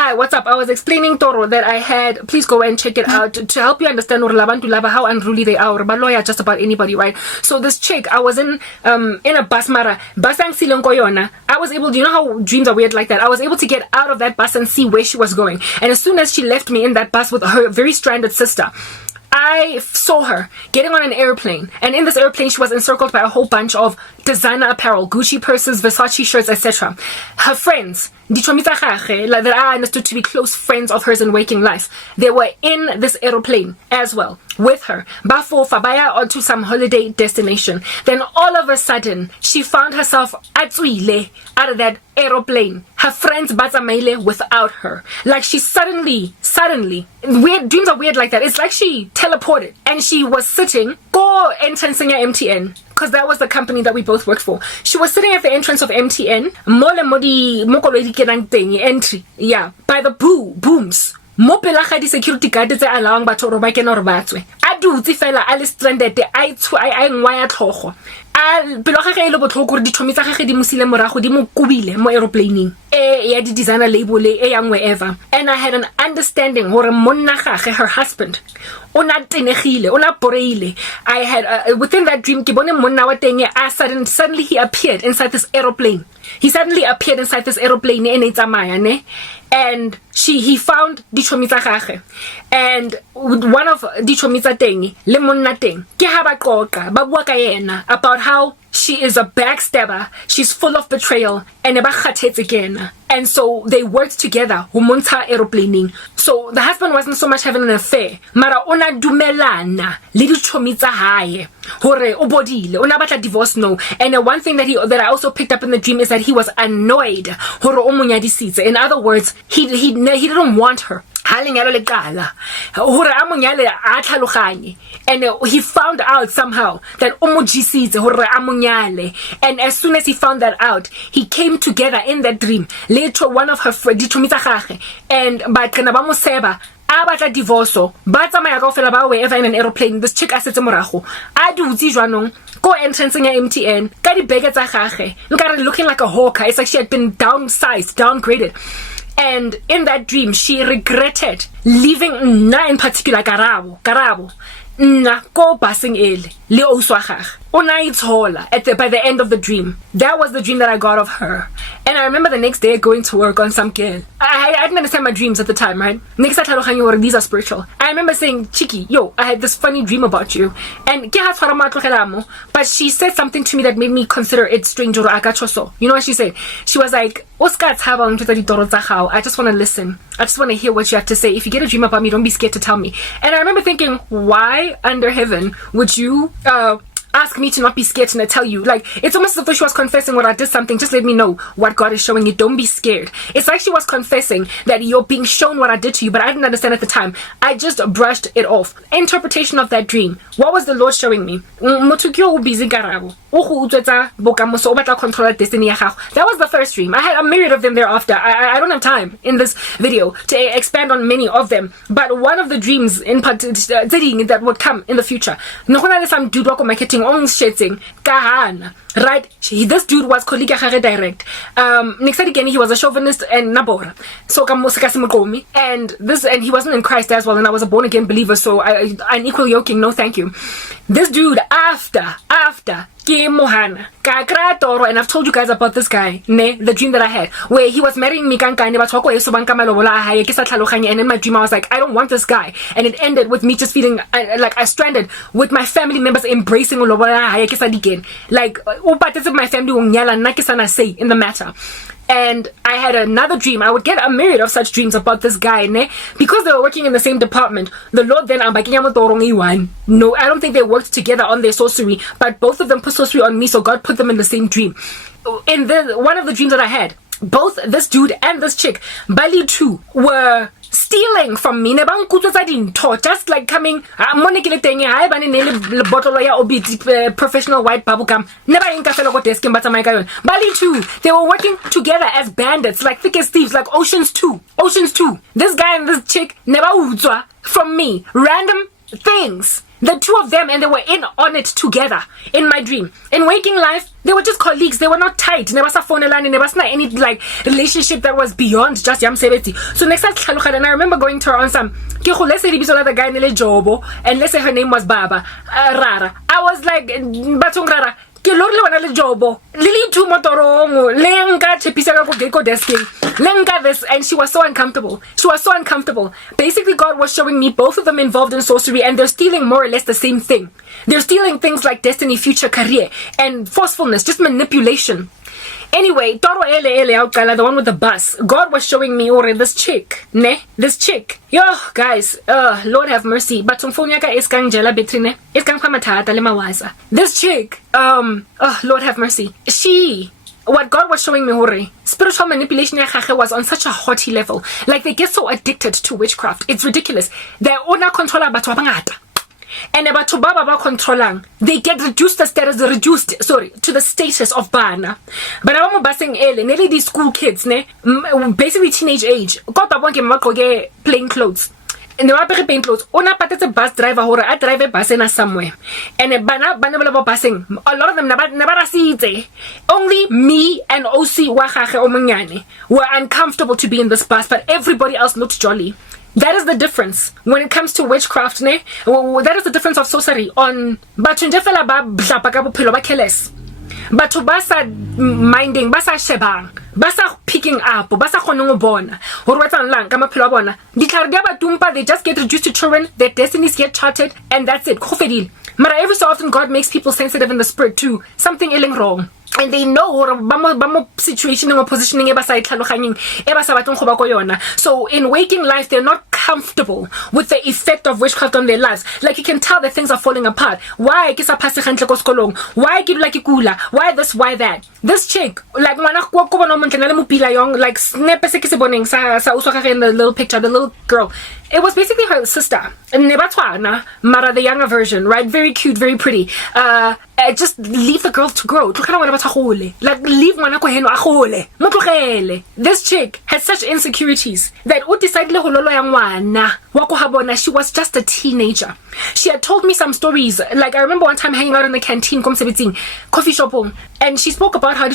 Hi, what's up? I was explaining Toro that I had, please go and check it out to help you understand how unruly they are. Boloi are just about anybody, right? So this chick, I was in a bus mara, basang silong ko yona. I was able, you know how dreams are weird like that? I was able to get out of that bus and see where she was going. And as soon as she left me in that bus with her very stranded sister, I saw her getting on an airplane, and in this airplane she was encircled by a whole bunch of designer apparel, Gucci purses, Versace shirts, etc. Her friends, that I understood to be close friends of hers in waking life, they were in this airplane as well with her. Bafo Fabaya onto some holiday destination. Then all of a sudden she found herself out of that aeroplane. Her friends batsamaile without her. Like she suddenly, weird dreams are weird like that. It's like she teleported and she was sitting go entrance in MTN, because that was the company that we both worked for. She was sitting at the entrance of MTN, entry, yeah, by the booms. Mo pela ga di security guard tse allowang batho gore ba kena gore ba tswe a dutse fela a le stranded a ngwa ya tlhogo a pelo ga ile botlhoko gore di thomitsa ga di musile morago di mo kubile mo aeroplaneing ya di designer label yang wherever. And I had an understanding gore monna gage, her husband, ona tenegile, ona boreile. I had within that dream ke bone monna wa teng a suddenly he appeared inside this aeroplane. He suddenly appeared inside this aeroplane and he found dichomitsa gage, and one of dichomitsa teng le monna teng ke ha ba qoqa ba bua ka yena about how she is a backstabber, she's full of betrayal, and ba khathetse again. And so they worked together humonta aeroplaning. So the husband wasn't so much having an affair, mara ona dumelana le dichomitsa hae hore o bodile ona batla divorce no. And one thing that I also picked up in the dream is that he was annoyed hore o monyadisitse. In other words, he didn't want her. And he found out somehow that and as soon as he found that out, he came together in that dream. Later, one of her friends and abatla divorce ba tsamaya ka ofela ba wherever in an aeroplane. This chick asetse morago a dutse jwanong go entrance ya MTN ka di bag tsa gage nkare looking like a hawker. It's like she had been downgraded. And in that dream, she regretted leaving na in particular Karabo. Na ko passing ele le oswagag ona ithola by the end of the dream. That was the dream that I got of her. And I remember the next day going to work on some girl. I didn't understand my dreams at the time, right? Next time these are spiritual. I remember saying, Chiki, yo, I had this funny dream about you. And but she said something to me that made me consider it strange. You know what she said? She was like, I just want to listen. I just want to hear what you have to say. If you get a dream about me, don't be scared to tell me. And I remember thinking, why under heaven would you ask me to not be scared to tell you? Like, it's almost as if she was confessing when I did something. Just let me know what God is showing you. Don't be scared. It's like she was confessing that you're being shown what I did to you, but I didn't understand at the time. I just brushed it off. Interpretation of that dream. What was the Lord showing me? That was the first dream. I had a myriad of them thereafter. I don't have time in this video to expand on many of them, but one of the dreams in particular that would come in the future. Right, this dude was colleague direct. Next again, he was a chauvinist and nabora. So and he wasn't in Christ as well, and I was a born again believer, so an equal yoking, no thank you. This dude after Mohana Kakra, and I've told you guys about this guy, the dream that I had, where he was marrying me and in my dream I was like, I don't want this guy, and it ended with me just feeling like I stranded with my family members embracing like my family say in the matter. And I had another dream. I would get a myriad of such dreams about this guy, because they were working in the same department. The Lord then no, I don't think they worked together on their sorcery, but both of them put sorcery on me, so God put them in the same dream. In one of the dreams that I had, both this dude and this chick, Bali too, were stealing from me. Just like coming professional white bubblegum. Bali too, they were working together as bandits, like thick as thieves, like Oceans 2. This guy and this chick never from me. Random things The two of them, and they were in on it together in my dream. In waking life, they were just colleagues. They were not tight. There was a phone line, there was not any like relationship that was beyond just yam sebeti. So next time, and I remember going to her on some. Let's say the guy nele Jobo, and let's say her name was Baba Rara. I was like, Batung Rara. Ke lo le wana le jobo lili tu motorongo le nka tshepisa ka go geko desking le nka this, and she was so uncomfortable. Basically, God was showing me both of them involved in sorcery, and they're stealing more or less the same thing. They're stealing things like destiny, future, career, and forcefulness, just manipulation. Anyway, Toro the one with the bus. God was showing me this chick. Yo, guys, Lord have mercy. But this chick, Lord have mercy. What God was showing me, spiritual manipulation was on such a haughty level. Like, they get so addicted to witchcraft. It's ridiculous. They're owner controller batho ba bangata. And about to baba controlling, they get reduced to the status of bana. But I'm basing nearly these school kids, basically teenage age. Got plain clothes. And they were plain clothes. Ona patate a bus driver or I drive a bus in somewhere. And a bana busing. A lot of them never see it. Only me and OC Wakache Omanyane were uncomfortable to be in this bus, but everybody else looked jolly. That is the difference when it comes to witchcraft, ne? That is the difference of sorcery on Batunjefela ba blapa ka bophelo ba careless. Batho basa minding, basa shebang, basa picking up, basa kgoneng bona. Hore wetlang lang ka maphelo a bona. Ditlhare dia ba tumpa, they just get reduced to children, their destinies get charted, and that's it. Go fedile. But every so often God makes people sensitive in the spirit too. Something ailing wrong. And they know bamo situation or positioning so in waking life, they're not comfortable with the effect of witchcraft on their lives. Like, you can tell that things are falling apart. Why why this, why that? This chick, like like snap in the little picture, the little girl. It was basically her sister, Mara, the younger version, right? Very cute, very pretty. Just leave the girl to grow. Like, leave this chick had such insecurities that she was just a teenager. She had told me some stories. Like, I remember one time hanging out in the canteen, coffee shop, and she spoke about how the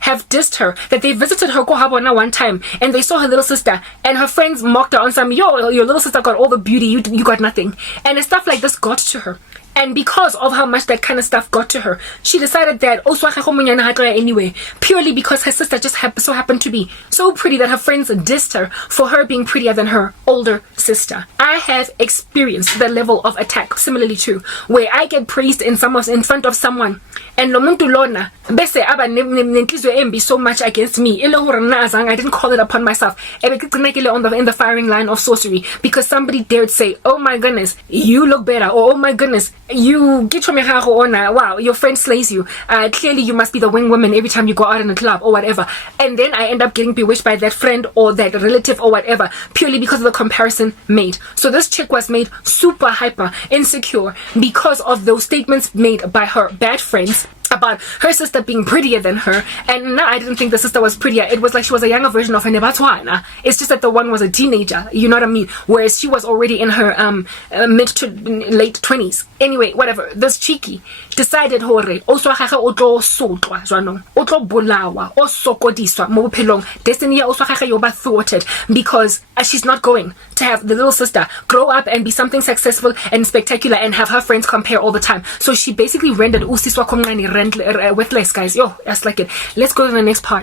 have dissed her, that they visited her one time and they saw her little sister, and her friends mocked her on some, your little sister got all the beauty, you got nothing. And stuff like this got to her. And because of how much that kind of stuff got to her, she decided that anyway, purely because her sister just so happened to be so pretty that her friends dissed her for her being prettier than her older sister. I have experienced that level of attack similarly too, where I get praised in front of someone, and lomuntu lona bese aba nenhliziyo embi so much against me. I didn't call it upon myself. In the firing line of sorcery because somebody dared say, "Oh my goodness, you look better," or "Oh my goodness, you get from wow, your friend slays you. Clearly you must be the wing woman every time you go out in a club," or whatever. And then I end up getting bewitched by that friend or that relative or whatever, purely because of the comparison made. So this chick was made super hyper insecure because of those statements made by her bad friends about her sister being prettier than her. And no, I didn't think the sister was prettier. It was like she was a younger version of her Nebatwana. It's just that the one was a teenager, you know what I mean? Whereas she was already in her mid to late 20s. Anyway, whatever. This cheeky decided hore oswa gage o tlo sotlwa jwanong, o tlo bolawa, o sokodiswa mo bophelong. Destiny ya oswa gage yo ba thwarted because she's not going to have the little sister grow up and be something successful and spectacular and have her friends compare all the time. So she basically rendered usiswa komncane with less, guys. Yo, that's like it. Let's go to the next part.